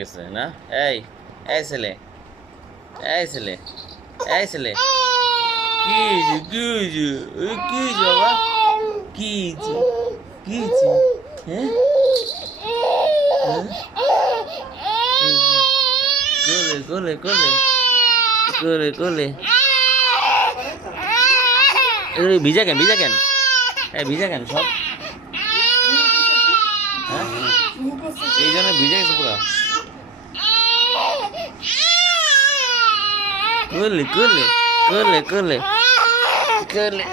গেছে না? এই এই ছেলে, এই ছেলে, এই ছেলে, কি হয়েছে, কি হয়েছে, কি হয়েছে বাবা, কি হয়েছে, কি হয়েছে, হ্যাঁ, হ্যাঁ? কোলে কোলে কোলে কোলে কোলে, ভিজা কেন, ভিজা কেন, এই ভিজা কেন সব, হ্যাঁ, এই জন্য ভিজে গেছে পুরো। কোলে কোলে কোলে কোলে কোলে,